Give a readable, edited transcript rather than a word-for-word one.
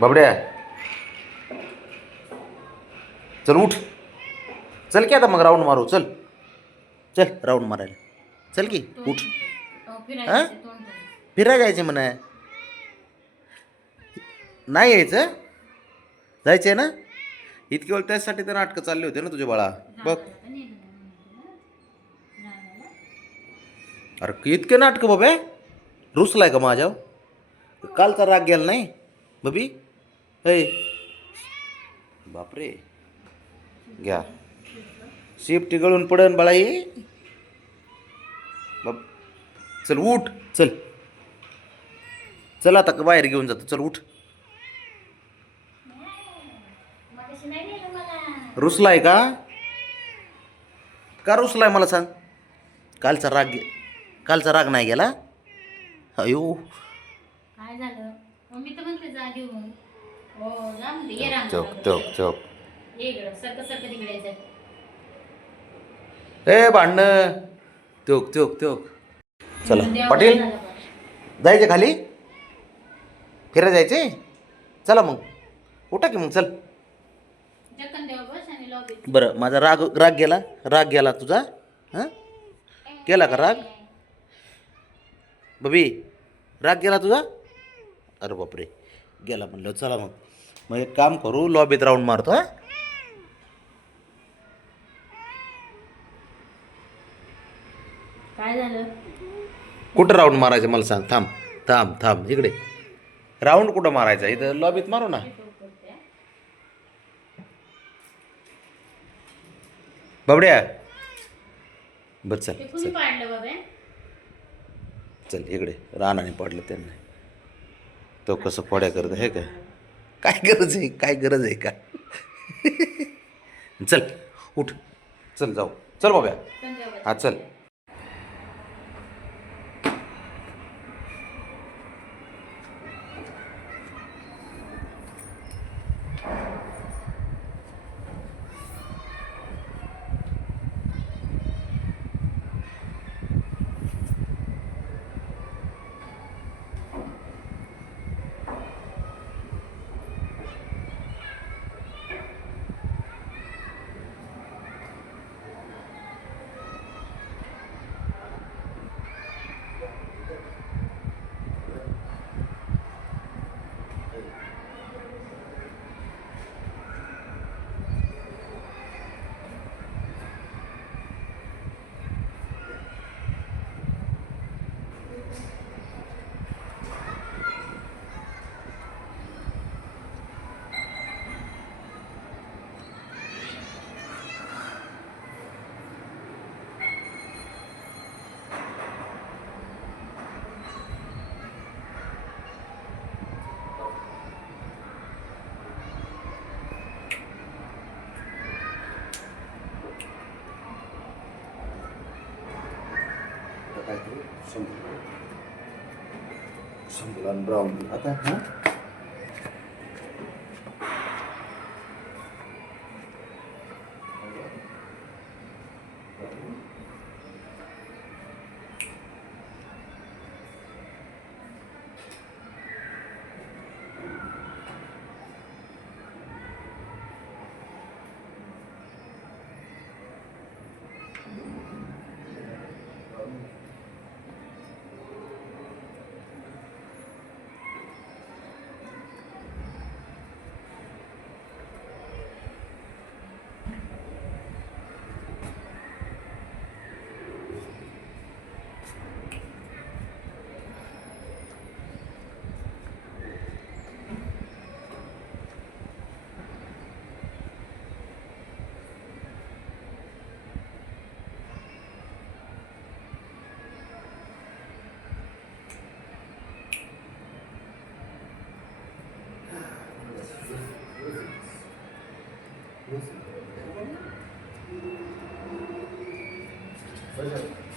बाबड्या, चल उठ. चल की आता मग राऊंड मारू. चल चल राऊंड मारायला. चल की उठ. हां, फिरायला जायचे म्हणा. नाही यायचं, जायचं आहे ना. इतके वेळ त्यासाठी तर नाटकं चालले होते ना तुझे बाळा. बघ, अरे इतके नाटकं बाबे. रुसलाय का माझ्यावर? कालचा राग गेला नाही बबी. ऐ बापरे, घ्या शेपटी गळून पडन बाळाई. बाप, चल उठ. चल चल आता बाहेर घेऊन जातो. चल उठ. रुसलाय का? का रुसलाय मला सांग. कालचा राग कालचा राग नाही गेला. अयो, काय झालं? मम्मी तर म्हणते जा घेऊन. हो जा म्हणते. ये राम चोप चोप चोप. ये इकडं. सारखं सारखं तिकडे यायचं. ए भांडणं. तोक तोक तोक. चला पाटील, जायचे खाली फिरायला जायचे. चला मग उठा की मग. चल जखन देवा बस आणि लॉबीत. बरं, माझा राग राग गेला. राग गेला तुझा. हां, गेला का राग बबी? राग गेला तुझा? अरे बापरे, गेला म्हणलं. चला मग मग एक काम करू, लॉबीत राऊंड मारतो. हां, काय झालं? कुठं राऊंड मारायचं मला सांग. थांब थांब थांब. इकडे राऊंड कुठं मारायचा? इथं लॉबीत मारू ना. बाबड्या, बस चल ते कुणी चल पाडलं बाबा? चल इकडे. रानाने पडलं त्यांना. तो कसं फोड्या करत हे का? काय गरज आहे? काय गरज आहे का? चल उठ. चल जाऊ. चल बाब्या. हा चल. काय करू? संपला ब्राऊन आता. हां, बरं.